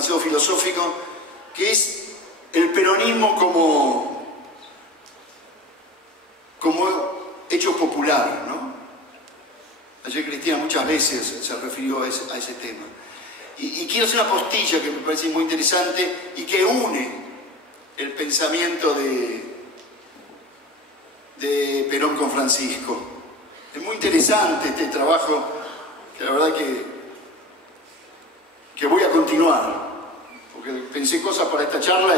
demasiado filosófico, que es el peronismo como hecho popular, ¿no? Ayer Cristina muchas veces se refirió a ese tema. Y quiero hacer una postilla que me parece muy interesante y que une el pensamiento de Perón con Francisco. Es muy interesante este trabajo, que la verdad que voy a continuar, porque pensé cosas para esta charla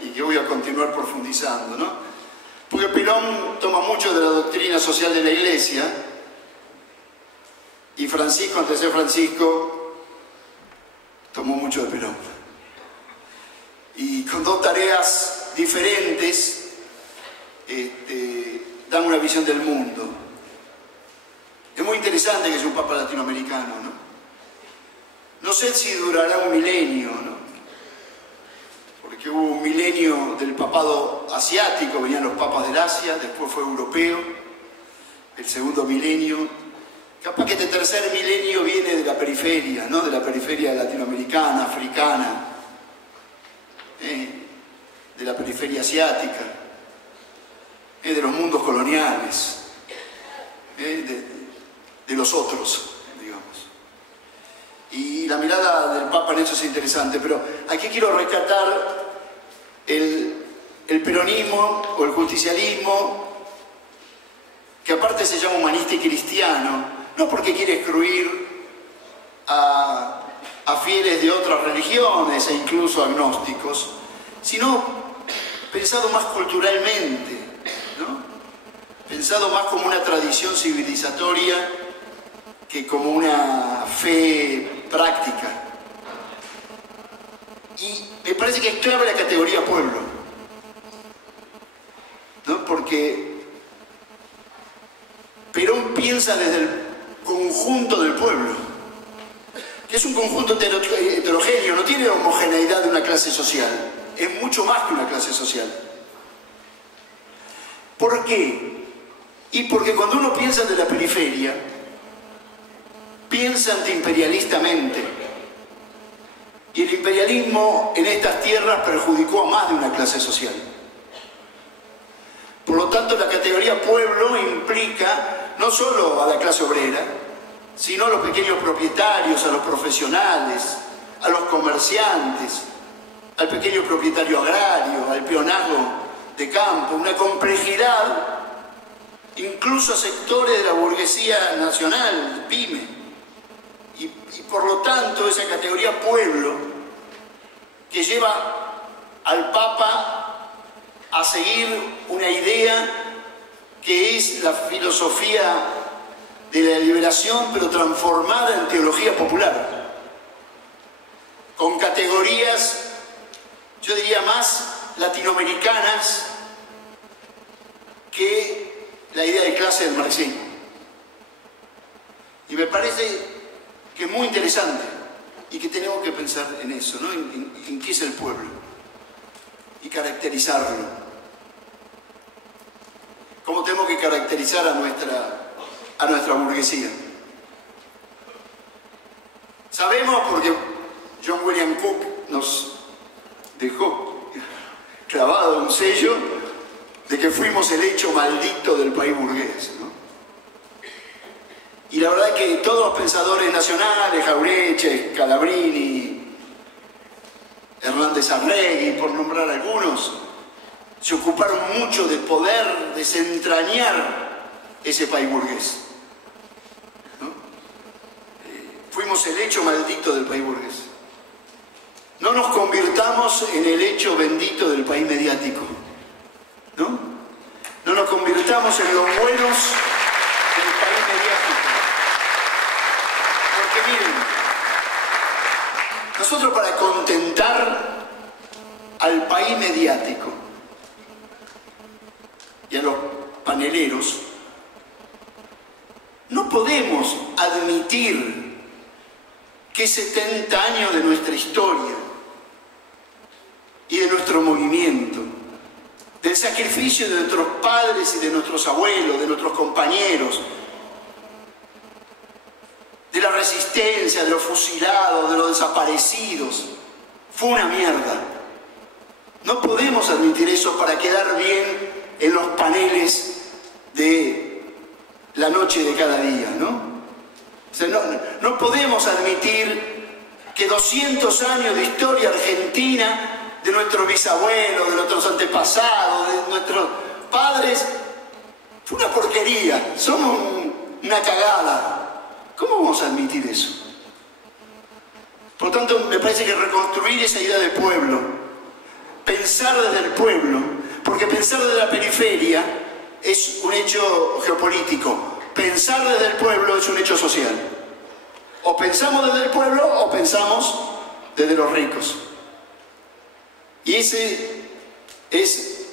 y que voy a continuar profundizando, ¿no? Porque Perón toma mucho de la doctrina social de la Iglesia y Francisco, antes de ser Francisco, tomó mucho de Perón. Y con dos tareas diferentes dan una visión del mundo. Es muy interesante que sea un papa latinoamericano, ¿no? No sé si durará un milenio, ¿no? Porque hubo un milenio del papado asiático, venían los papas del Asia, después fue europeo, el segundo milenio. Capaz que este tercer milenio viene de la periferia, ¿no? De la periferia latinoamericana, africana, de la periferia asiática, de los mundos coloniales, de los otros, digamos. Y la mirada del Papa en eso es interesante, pero aquí quiero rescatar el peronismo o el justicialismo, que aparte se llama humanista y cristiano, no porque quiere excluir a fieles de otras religiones e incluso agnósticos, sino pensado más culturalmente, ¿no? Pensado más como una tradición civilizatoria que como una fe práctica. Y me parece que es clave la categoría pueblo, ¿no? Porque Perón piensa desde el conjunto del pueblo, que es un conjunto heterogéneo, no tiene la homogeneidad de una clase social, es mucho más que una clase social. ¿Por qué? Y porque cuando uno piensa de la periferia, piensa antiimperialistamente. Y el imperialismo en estas tierras perjudicó a más de una clase social. Por lo tanto, la categoría pueblo implica no solo a la clase obrera, sino a los pequeños propietarios, a los profesionales, a los comerciantes, al pequeño propietario agrario, al peonazgo de campo, una complejidad, incluso a sectores de la burguesía nacional, pyme. Y por lo tanto, esa categoría pueblo, que lleva al Papa a seguir una idea que es la filosofía de la liberación, pero transformada en teología popular, con categorías, yo diría, más latinoamericanas que la idea de clase del marxismo. Y me parece que es muy interesante y que tenemos que pensar en eso, ¿no? En qué es el pueblo y caracterizarlo. ¿Cómo tenemos que caracterizar a nuestra burguesía? Sabemos, porque John William Cook nos dejó clavado un sello de que fuimos el hecho maldito del país burgués, ¿no? Y la verdad es que todos los pensadores nacionales, Jauretche, Scalabrini, Hernández Arregui, por nombrar algunos, se ocuparon mucho de poder desentrañar ese país burgués, ¿no? Fuimos el hecho maldito del país burgués. No nos convirtamos en el hecho bendito del país mediático, ¿no? No nos convirtamos en los buenos del país mediático. Porque miren, nosotros para contentar al país mediático y a los paneleros, no podemos admitir que 70 años de nuestra historia y de nuestro movimiento, del sacrificio de nuestros padres y de nuestros abuelos, de nuestros compañeros, de la resistencia, de los fusilados, de los desaparecidos, fue una mierda. No podemos admitir eso para quedar bien en los paneles de la noche de cada día, ¿no? O sea, no podemos admitir que 200 años de historia argentina, de nuestros bisabuelos, de nuestros antepasados, de nuestros padres, fue una porquería, somos una cagada. ¿Cómo vamos a admitir eso? Por tanto, me parece que reconstruir esa idea de pueblo, pensar desde el pueblo, porque pensar desde la periferia es un hecho geopolítico, pensar desde el pueblo es un hecho social. O pensamos desde el pueblo o pensamos desde los ricos. Y eso es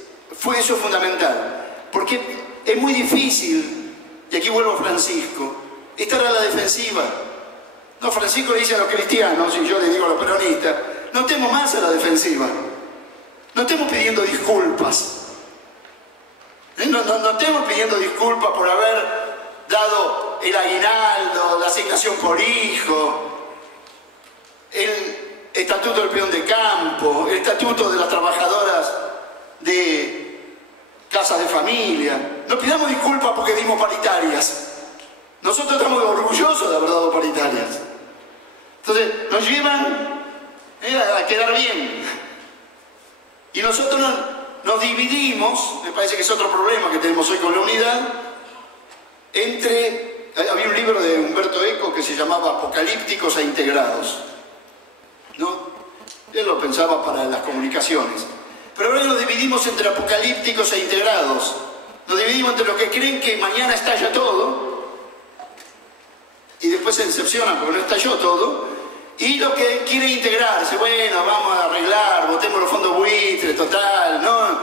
fundamental, porque es muy difícil, y aquí vuelvo a Francisco, estar a la defensiva. No, Francisco le dice a los cristianos, y yo le digo a los peronistas, no estemos más a la defensiva. No estemos pidiendo disculpas. No estemos pidiendo disculpas por haber dado el aguinaldo, la asignación por hijo, el estatuto del peón de campo, el estatuto de las trabajadoras de casas de familia. No pidamos disculpas porque dimos paritarias. Nosotros estamos orgullosos de haber dado paritarias. Entonces nos llevan a quedar bien. Y nosotros nos dividimos, me parece que es otro problema que tenemos hoy con la unidad, había un libro de Humberto Eco que se llamaba Apocalípticos e Integrados, ¿no? Él lo pensaba para las comunicaciones. Pero ahora nos dividimos entre apocalípticos e integrados. Nos dividimos entre los que creen que mañana estalla todo y después se decepcionan porque no estalló todo, y los que quieren integrarse. Bueno, vamos a arreglar, votemos los fondos buitres, total, ¿no?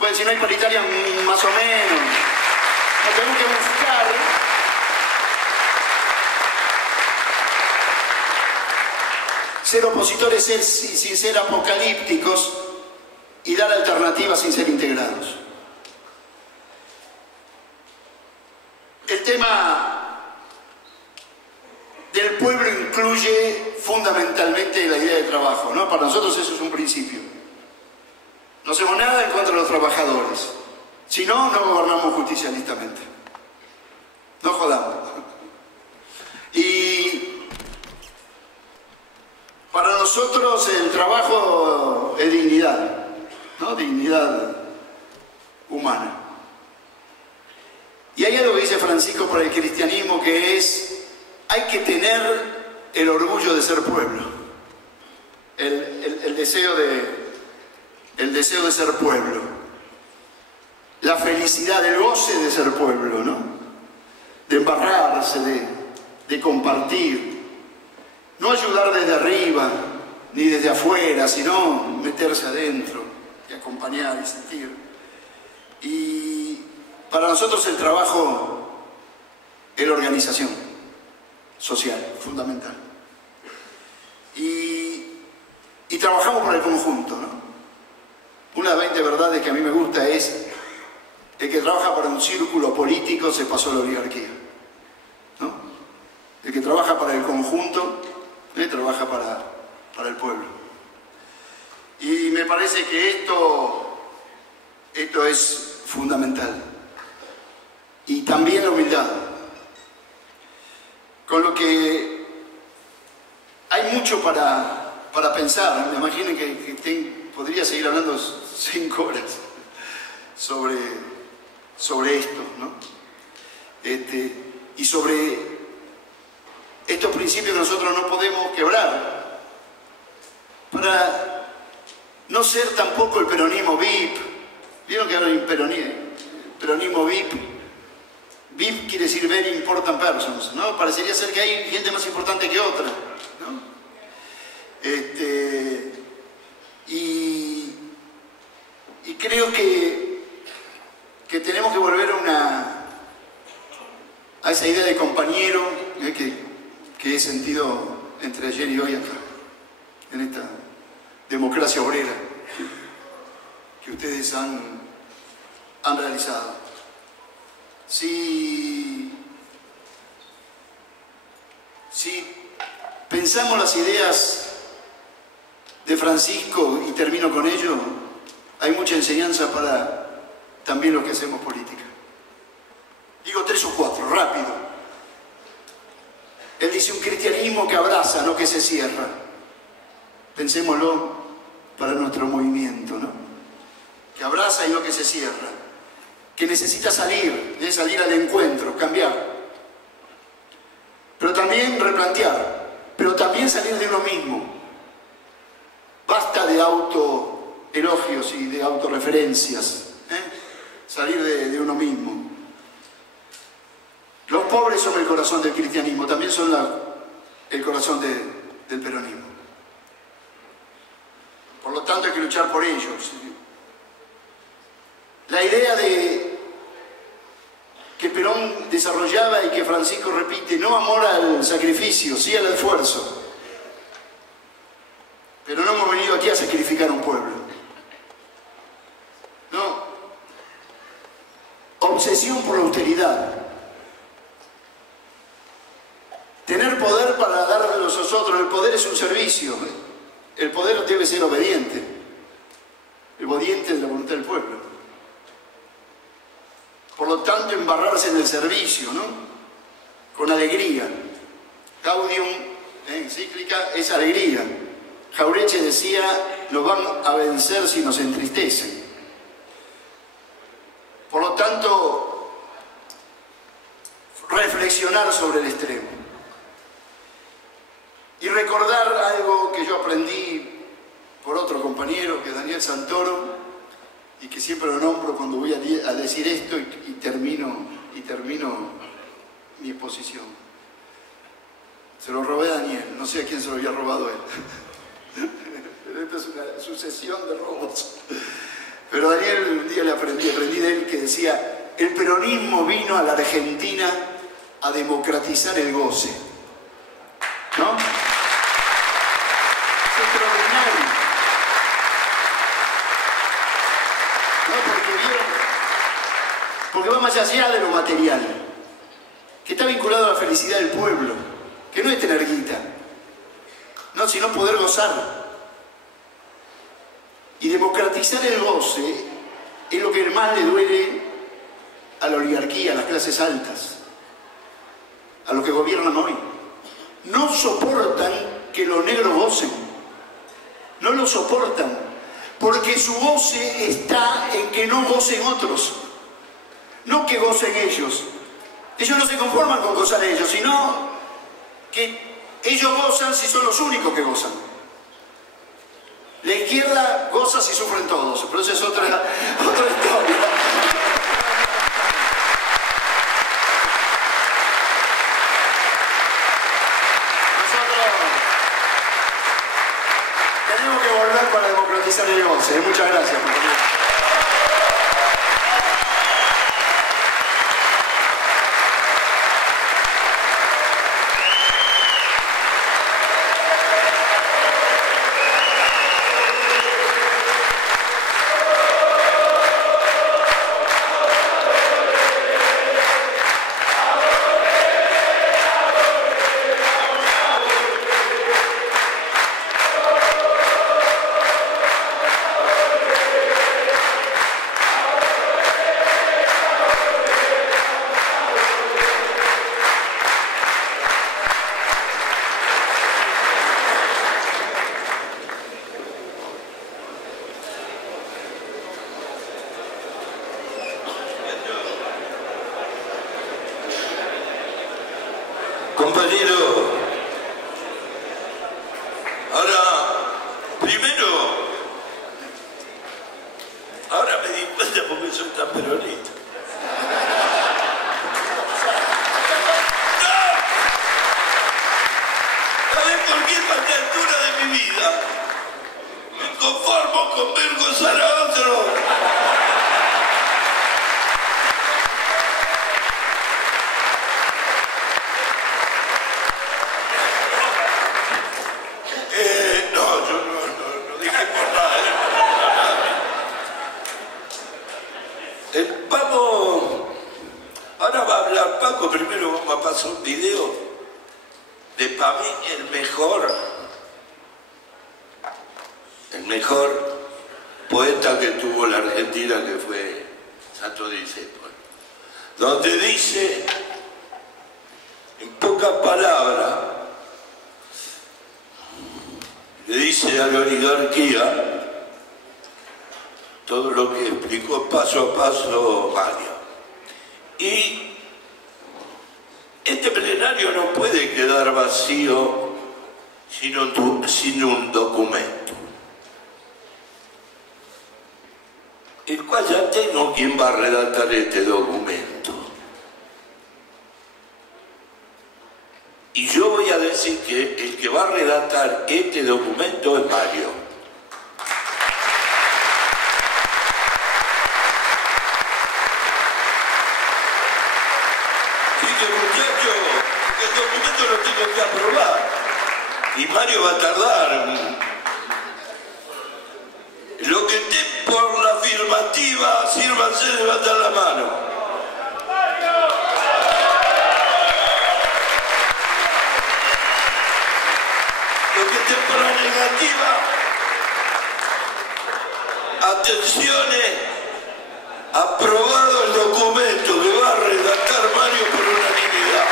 Bueno, si no hay paritaria, más o menos. Nos tenemos que buscar ser opositores sin ser apocalípticos y dar alternativas sin ser integrados. El tema del pueblo incluye fundamentalmente la idea de trabajo, ¿no? Para nosotros eso es un principio. No hacemos nada en contra de los trabajadores. Si no, no gobernamos justicialistamente. No jodamos. Y para nosotros el trabajo es dignidad, ¿no? Dignidad humana. Y hay algo que dice Francisco para el cristianismo que es: hay que tener el orgullo de ser pueblo, el deseo de ser pueblo, la felicidad, el goce de ser pueblo, ¿no? De embarrarse, de compartir, no ayudar desde arriba ni desde afuera, sino meterse adentro y acompañar y sentir. Y para nosotros el trabajo es la organización social, fundamental. Y trabajamos por el conjunto, ¿no? Una de las 20 verdades que a mí me gusta es: el que trabaja para un círculo político se pasó a la oligarquía, ¿no? El que trabaja para el conjunto trabaja para el pueblo. Y me parece que esto es fundamental. Y también la humildad. Con lo que hay mucho para pensar. Me imagino que podría seguir hablando 5 horas sobre esto, ¿no? Y sobre estos principios que nosotros no podemos quebrar. Para no ser tampoco el peronismo VIP. ¿Vieron que ahora hay un peronismo VIP? VIP quiere decir Very Important Persons, ¿no? Parecería ser que hay gente más importante que otra, ¿no? Y creo que tenemos que volver a esa idea de compañero que he sentido entre ayer y hoy acá, en esta democracia obrera que ustedes han realizado. Si pensamos las ideas de Francisco, y termino con ello, hay mucha enseñanza para también los que hacemos política. Digo 3 o 4, rápido. Él dice un cristianismo que abraza, no que se cierra. Pensémoslo para nuestro movimiento, ¿no? Que abraza y no que se cierra. Que necesita salir al encuentro, cambiar. Pero también replantear, pero también salir de uno mismo. Basta de autoelogios y de autorreferencias, salir de uno mismo. Los pobres son el corazón del cristianismo, también son el corazón del peronismo. Por lo tanto hay que luchar por ellos. La idea que Perón desarrollaba y que Francisco repite, no amor al sacrificio, sí al esfuerzo. Pero no hemos venido aquí a sacrificar a un pueblo. No. Obsesión por la austeridad. Tener poder para darle a los otros. El poder es un servicio. El poder debe ser obediente. El obediente de la voluntad del pueblo. Por lo tanto, embarrarse en el servicio, ¿no? Con alegría. Gaudium, encíclica, es alegría. Jauretche decía, nos van a vencer si nos entristecen. Por lo tanto, reflexionar sobre el extremo. Y recordar algo que yo aprendí por otro compañero, que es Daniel Santoro, y que siempre lo nombro cuando voy a decir esto y termino mi exposición. Se lo robé a Daniel, no sé a quién se lo había robado él. Pero esto es una sucesión de robos. Pero Daniel, un día le aprendí de él que decía, el peronismo vino a la Argentina a democratizar el goce. ¿No? Es extraordinario. ¿No? Porque va más allá de lo material, que está vinculado a la felicidad del pueblo, que no es tener guita, no, sino poder gozar. Y democratizar el goce es lo que más le duele a la oligarquía, a las clases altas, a los que gobiernan hoy. No soportan que los negros gocen, no lo soportan, porque su goce está en que no gocen otros, no que gocen ellos. Ellos no se conforman con gozar ellos, sino que ellos gozan si son los únicos que gozan. La izquierda goza si sufren todos, pero esa es otra historia. Nosotros tenemos que volver para democratizar el goce. Muchas gracias. Compañero, ahora me di cuenta porque soy tan peronista. ¡No! ¿Sabes por qué a esta altura de mi vida me conformo con ver gozar a otro? Ahora va a hablar Paco, primero vamos a pasar un video de para mí el mejor el mejor poeta que tuvo la Argentina, que fue Santo Discépolo, donde dice, en pocas palabras, le dice a la oligarquía todo lo que explicó paso a paso Mario. Y este plenario no puede quedar vacío sin un documento, el cual ya tengo quién va a redactar este documento. Y yo voy a decir que el que va a redactar este documento es Mario. Así que, muchachos, el documento lo tengo que aprobar. Y Mario va a tardar. Lo que esté por la afirmativa, sírvanse de levantar la mano. Por la negativa, atenciones, aprobado el documento que va a redactar Mario por unanimidad.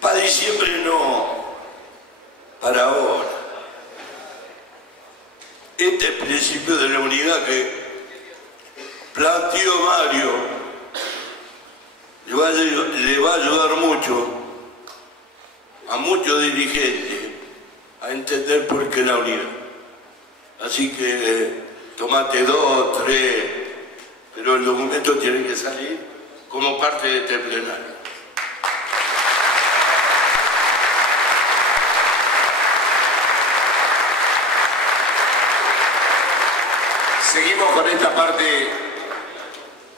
Para diciembre no, para ahora. Este principio de la unidad que planteó Mario le va a ayudar mucho a muchos dirigentes a entender por qué la unidad. Así que tomate 2, 3, pero el documento tiene que salir como parte de este plenario. Seguimos con esta parte,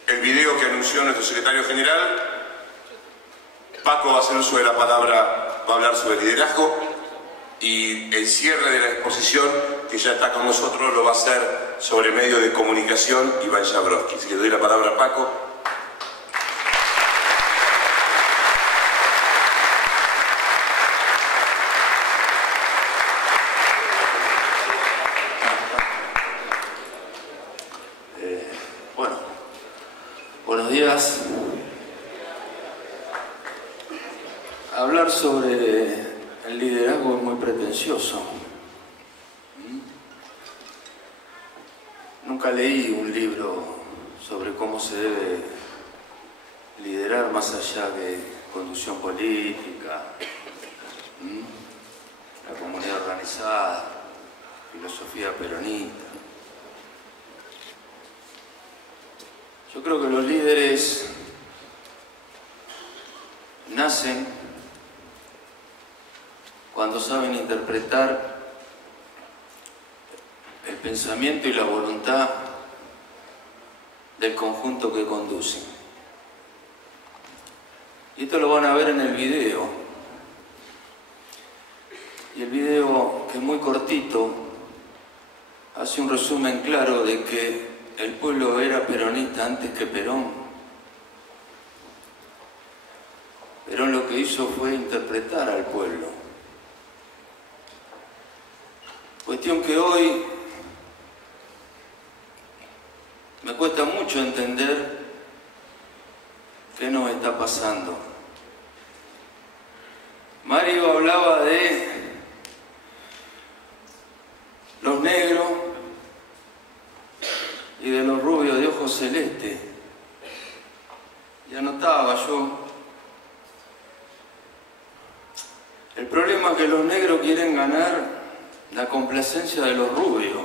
el video que anunció nuestro secretario general. Paco va a hacer uso de la palabra, va a hablar sobre liderazgo, y el cierre de la exposición, que ya está con nosotros, lo va a hacer sobre medios de comunicación Iván Jabrowski. Así que le doy la palabra a Paco. Buenos días. Hablar sobre el liderazgo es muy pretencioso. Nunca leí un libro sobre cómo se debe liderar más allá de conducción política, la comunidad organizada, filosofía peronista. Yo creo que los líderes nacen cuando saben interpretar el pensamiento y la voluntad del conjunto que conducen. Y esto lo van a ver en el video. Y el video, que es muy cortito, hace un resumen claro de que el pueblo era peronista antes que Perón. Perón lo que hizo fue interpretar al pueblo. Cuestión que hoy me cuesta mucho entender qué nos está pasando. Mario hablaba de los negros y de los rubios de ojos celestes. Y anotaba yo. El problema es que los negros quieren ganar la complacencia de los rubios.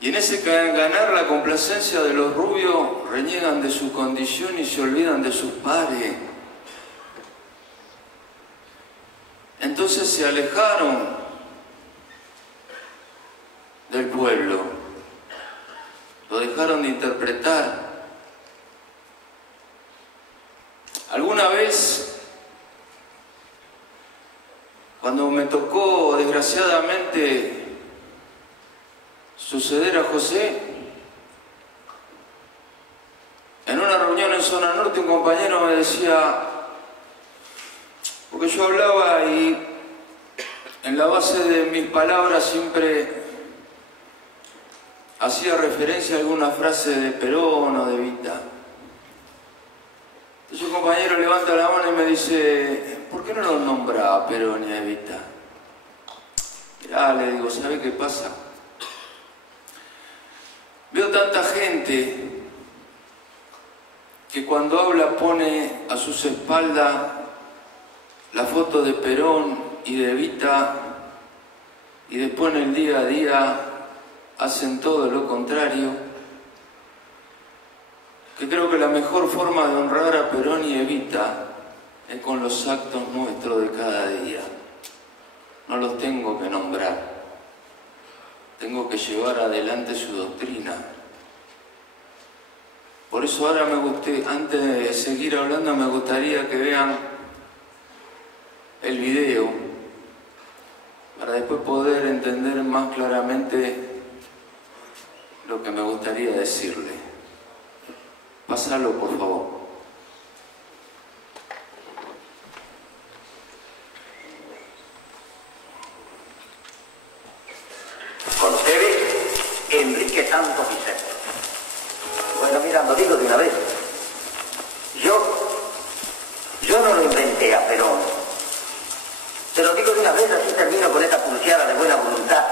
Y en ese ganar la complacencia de los rubios reniegan de su condición y se olvidan de sus pares. Entonces se alejaron del pueblo, lo dejaron de interpretar. Alguna vez, cuando me tocó desgraciadamente suceder a José, en una reunión en en Zona Norte un compañero me decía, porque yo hablaba y en la base de mis palabras siempre hacía referencia a alguna frase de Perón o de Evita. Entonces un compañero levanta la mano y me dice, ¿por qué no los nombra a Perón y a Evita? Mirá, le digo, ¿sabe qué pasa? Veo tanta gente que cuando habla pone a sus espaldas la foto de Perón y de Evita y después en el día a día hacen todo lo contrario, que creo que la mejor forma de honrar a Perón y Evita es con los actos nuestros de cada día. No los tengo que nombrar, tengo que llevar adelante su doctrina. Por eso ahora antes de seguir hablando, me gustaría que vean el video para después poder entender más claramente lo que me gustaría decirle. Pásalo, por favor. Con ustedes, Enrique Santos Vicente. Bueno, mira, lo digo de una vez. Yo no lo inventé a Perón. Te lo digo de una vez, así termino con esta pulseada de buena voluntad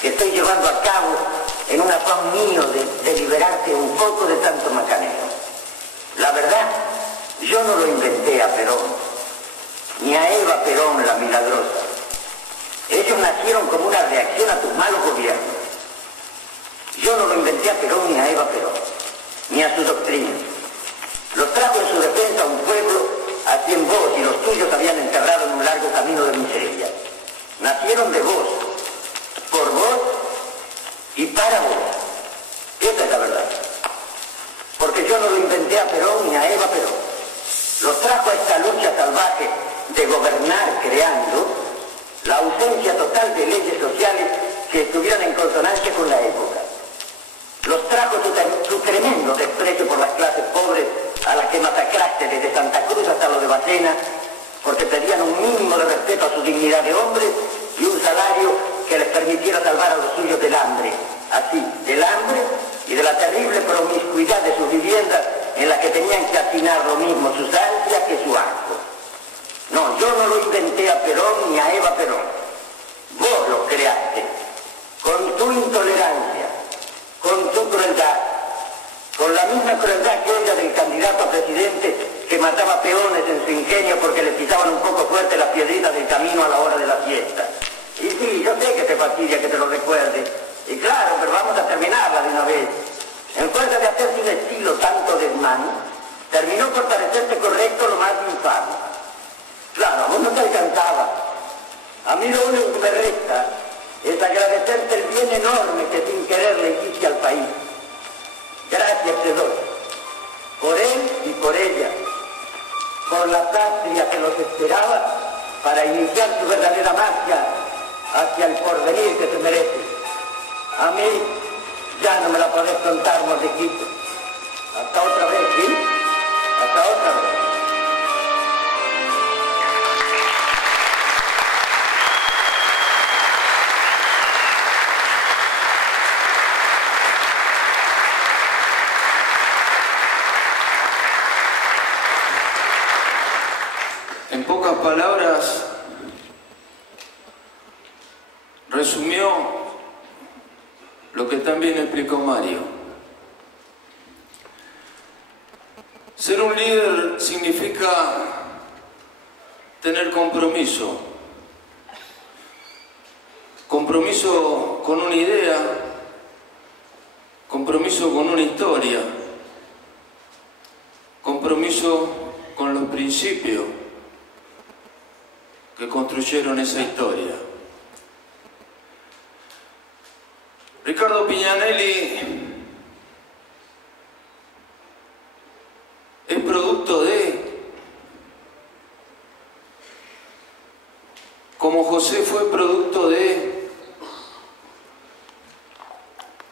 que estoy llevando a cabo en un afán mío de liberarte un poco de tanto macaneo. La verdad, yo no lo inventé a Perón, ni a Eva Perón la milagrosa. Ellos nacieron como una reacción a tus malos gobiernos. Yo no lo inventé a Perón ni a Eva Perón, ni a sus doctrinas. Los trajo en su defensa a un pueblo a quien vos y los tuyos habían enterrado en un largo camino de miseria. Nacieron de vos, por vos y para vos. Esa es la verdad. Porque yo no lo inventé a Perón ni a Eva Perón. Los trajo a esta lucha salvaje de gobernar creando la ausencia total de leyes sociales que estuvieran en consonancia con la época. Los trajo su tremendo desprecio por las clases pobres a las que masacraste desde Santa Cruz hasta lo de Bacena, porque pedían un mínimo de respeto a su dignidad de hombre y un salario que les permitiera salvar a los suyos del hambre. Así, del hambre y de la terrible promiscuidad de sus viviendas en las que tenían que hacinar lo mismo sus ansias que su asco. No, yo no lo inventé a Perón ni a Eva Perón. Vos lo creaste, con tu intolerancia, con tu crueldad, con la misma crueldad que ella del candidato a presidente que mataba peones en su ingenio porque le pisaban un poco fuerte las piedritas del camino a la hora de la fiesta. Y sí, yo sé que te fastidia que te lo recuerde. Y claro, pero vamos a terminarla de una vez. En fuerza de hacerse un estilo tanto desmán, terminó por parecerte correcto lo más infame. Claro, a vos no te alcanzaba. A mí lo único que me resta es agradecerte el bien enorme que sin querer le hiciste al país. Gracias te doy, por él y por ella, por la patria que los esperaba para iniciar su verdadera marcha hacia el porvenir que se merece. A mí ya no me la podés contar, morriquito. Hasta otra vez, ¿sí? Hasta otra vez. En pocas palabras, resumió lo que también explicó Mario. Ser un líder significa tener compromiso. Compromiso con una idea, compromiso con una historia, compromiso con los principios que construyeron esa historia. Ricardo Pignanelli es producto de, como José fue producto de.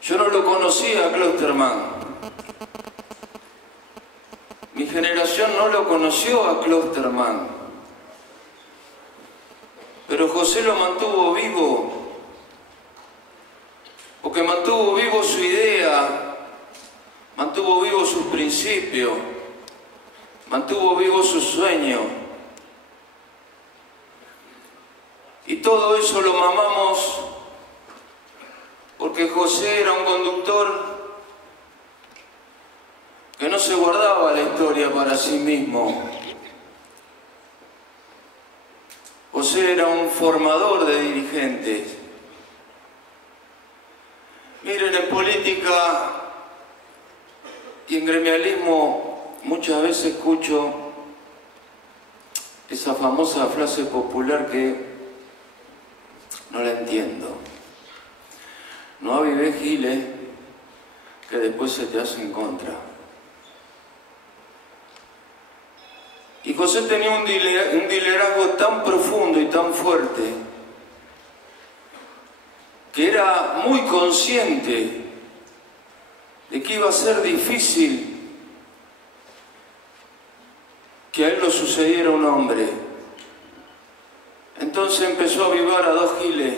Yo no lo conocía a Closterman. Mi Mi generación no lo conoció a Klosterman, pero José lo mantuvo vivo, porque mantuvo vivo su idea, mantuvo vivo sus principios, mantuvo vivo su sueño. Y todo eso lo mamamos porque José era un conductor que no se guardaba la historia para sí mismo. José era un formador de dirigentes. Miren, en política y en gremialismo muchas veces escucho esa famosa frase popular que no la entiendo. No avives giles que después se te hacen contra. Y José tenía un liderazgo tan profundo y tan fuerte que era muy consciente de que iba a ser difícil que a él lo sucediera un hombre. Entonces empezó a avivar a dos giles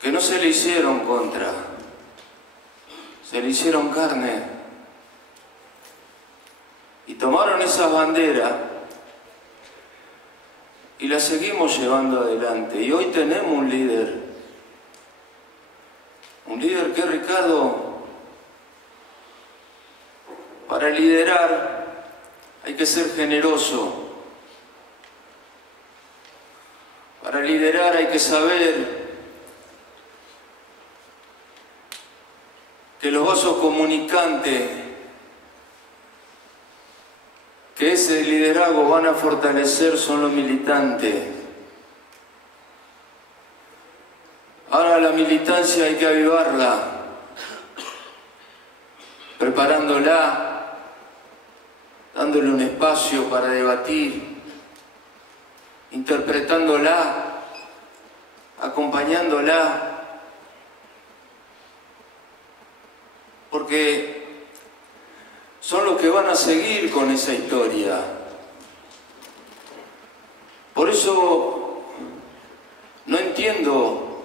que no se le hicieron contra, se le hicieron carne y tomaron esas banderas y las seguimos llevando adelante. Y hoy tenemos un líder que, Ricardo, para liderar hay que ser generoso. Para liderar hay que saber que los vasos comunicantes que ese liderazgo van a fortalecer son los militantes. Ahora la militancia hay que avivarla, preparándola, dándole un espacio para debatir, interpretándola, acompañándola, porque son los que van a seguir con esa historia. Por eso no entiendo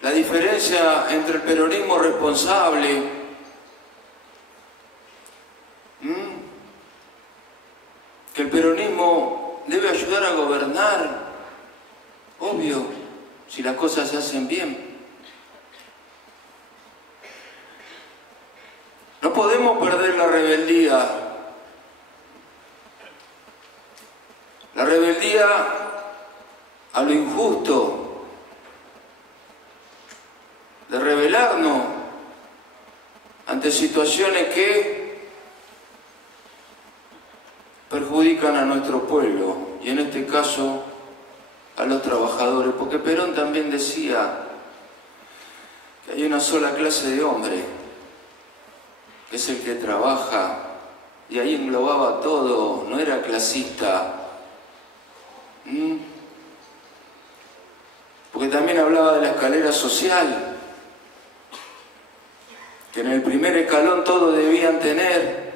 la diferencia entre el peronismo responsable, que el peronismo debe ayudar a gobernar, obvio, si las cosas se hacen bien. No podemos perder la rebeldía. La rebeldía a lo injusto, de rebelarnos ante situaciones que perjudican a nuestro pueblo, y en este caso a los trabajadores, porque Perón también decía que hay una sola clase de hombre, que es el que trabaja, y ahí englobaba todo, no era clasista. Porque también hablaba de la escalera social, que en el primer escalón todos debían tener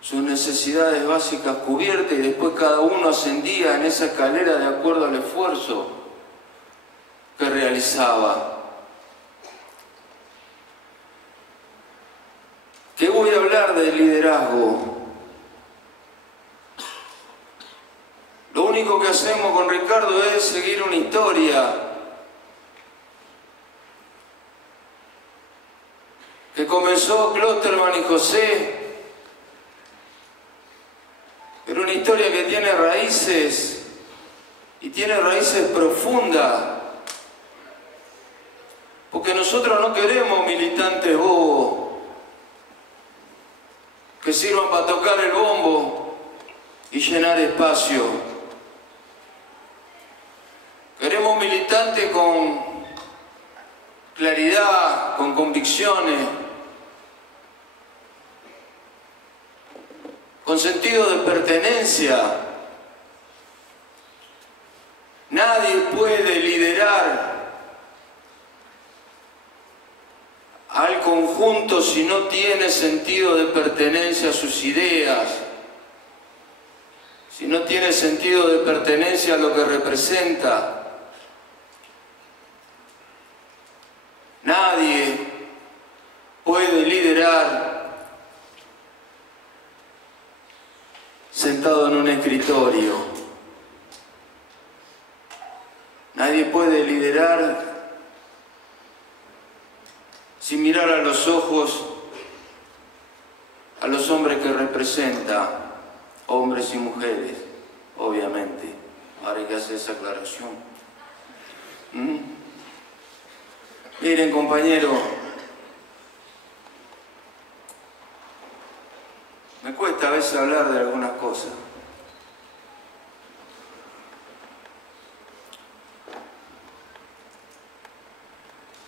sus necesidades básicas cubiertas y después cada uno ascendía en esa escalera de acuerdo al esfuerzo que realizaba. ¿Qué voy a hablar del liderazgo? Lo único que hacemos con Ricardo es seguir una historia que comenzó Klosterman y José, pero una historia que tiene raíces, y tiene raíces profundas, porque nosotros no queremos militantes bobos que sirvan para tocar el bombo y llenar espacio. Queremos militantes con claridad, con convicciones, con sentido de pertenencia. Nadie puede liderar si no tiene sentido de pertenencia a sus ideas, si no tiene sentido de pertenencia a lo que representa? Nadie puede liderar sentado en un escritorio. Nadie puede liderar sin mirar a los ojos a los hombres que representa, hombres y mujeres, obviamente. Ahora hay que hacer esa aclaración. Miren, compañeros, me cuesta a veces hablar de algunas cosas.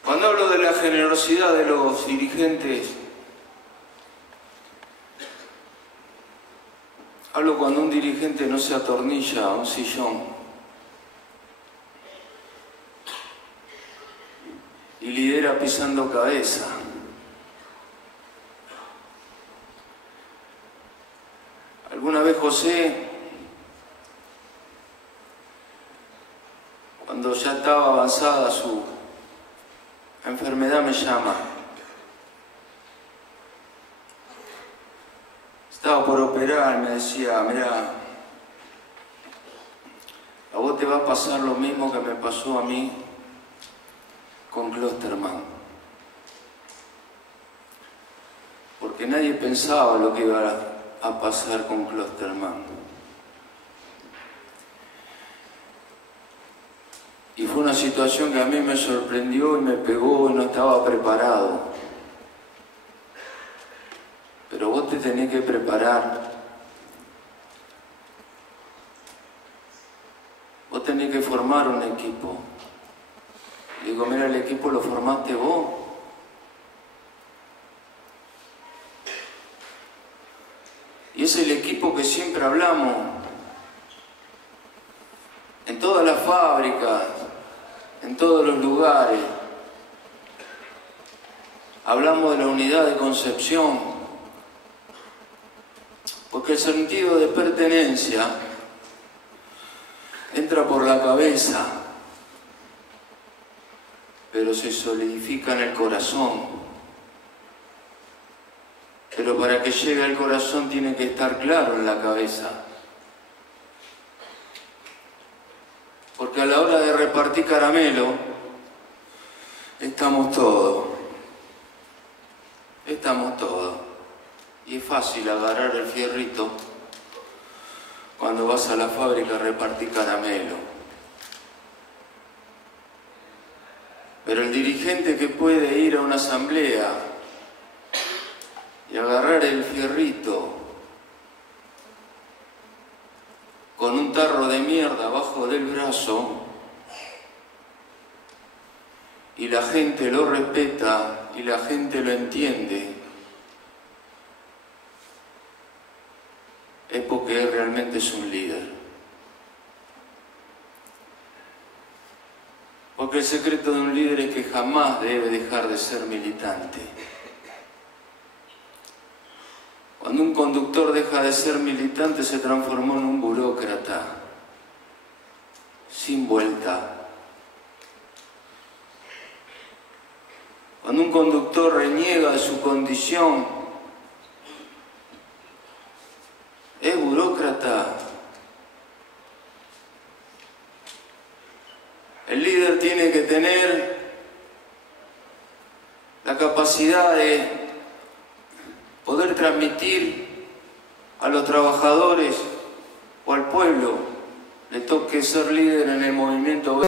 Cuando hablo de la generosidad de los dirigentes, hablo cuando un dirigente no se atornilla a un sillón y lidera pisando cabeza. Alguna vez José, cuando ya estaba avanzada su enfermedad, me llama. Estaba por operar, me decía, mira, a vos te va a pasar lo mismo que me pasó a mí con Klosterman. Porque nadie pensaba lo que iba a pasar con Klosterman. Y fue una situación que a mí me sorprendió y me pegó y no estaba preparado. Pero vos te tenés que preparar. Vos tenés que formar un equipo. Digo, mira, el equipo lo formaste vos. Y es el equipo que siempre hablamos. En todas las fábricas, en todos los lugares, hablamos de la unidad de concepción, porque el sentido de pertenencia entra por la cabeza, pero se solidifica en el corazón. Pero para que llegue al corazón tiene que estar claro en la cabeza. Porque a la hora de repartir caramelo, estamos todos. Estamos todos. Y es fácil agarrar el fierrito cuando vas a la fábrica a repartir caramelo. Pero el dirigente que puede ir a una asamblea y agarrar el fierrito con un tarro de mierda abajo del brazo y la gente lo respeta y la gente lo entiende, es porque él realmente es un líder. Porque el secreto de un líder es que jamás debe dejar de ser militante. Cuando un conductor deja de ser militante, se transformó en un burócrata, sin vuelta. Cuando un conductor reniega de su condición, es burócrata. El líder tiene que tener la capacidad de poder transmitir a los trabajadores o al pueblo, le toque ser líder en el movimiento